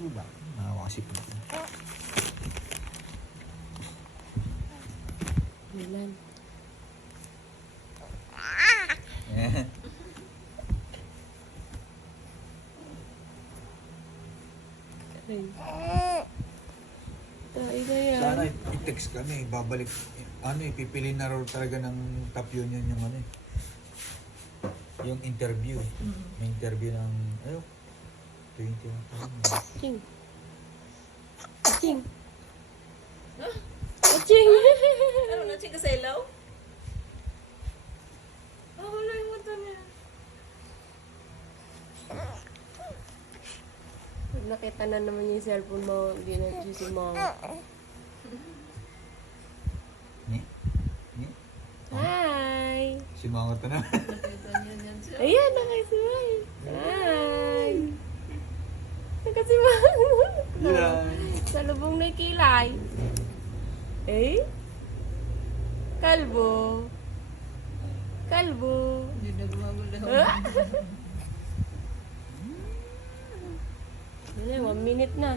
Diba? Nakawasip na. Milan. Tayo na yan. Sana i-text kami, babalik. Pipili na raw talaga ng Top Union yung yung interview. May interview ng, 20 na tayo. Ching. Ching. Ching. Ano na, chika sa ilaw? Wala yung mata niya. Pag nakita na naman yung cellphone mo, ginadyo mo. Ni? Hi! Simangot na. Nakita niya yan siya. Ayan, nakasimay. Hi! Nakasimay. Yan. Sa lubong na kilay. Eh? Kalbo. Kalbo. Hindi nagmagulo. Ano, 1 minute na.